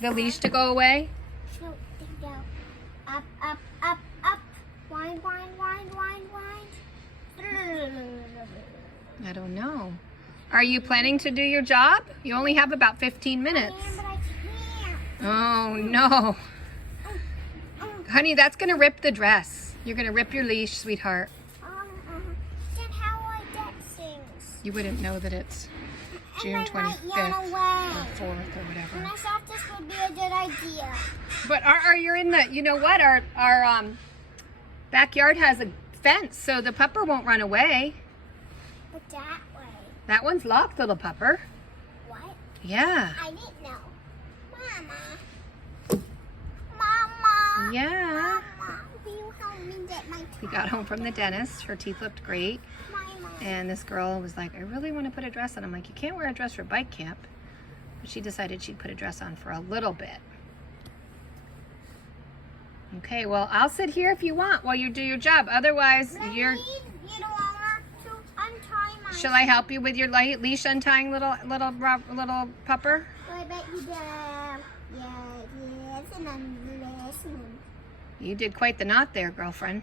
the leash to go away? No, go. Up, up, up, up. Wind, wind, wind, wind, wind. I don't know. Are you planning to do your job? You only have about 15 minutes. I am, but I can't. Oh, no. Honey, that's going to rip the dress. You're going to rip your leash, sweetheart. Then how I get things? You wouldn't know that it's June And I might 25th run or away. 4th or And whatever. I thought this would be a good idea. But are you in the, you know what, our backyard has a fence, so the pupper won't run away. But that way. That one's locked, little pupper. What? Yeah. I didn't know. Mama. Yeah. Mama, will you help me get my We got home from the dentist. Her teeth looked great. Mama. And this girl was like, I really want to put a dress on. I'm like, you can't wear a dress for bike camp. But she decided she'd put a dress on for a little bit. Okay, well, I'll sit here if you want while you do your job. Otherwise, you're... You don't want to untie my... Shall I help you with your leash untying, little pupper? I bet you do. Yes, and I'm listening. You did quite the knot there, girlfriend.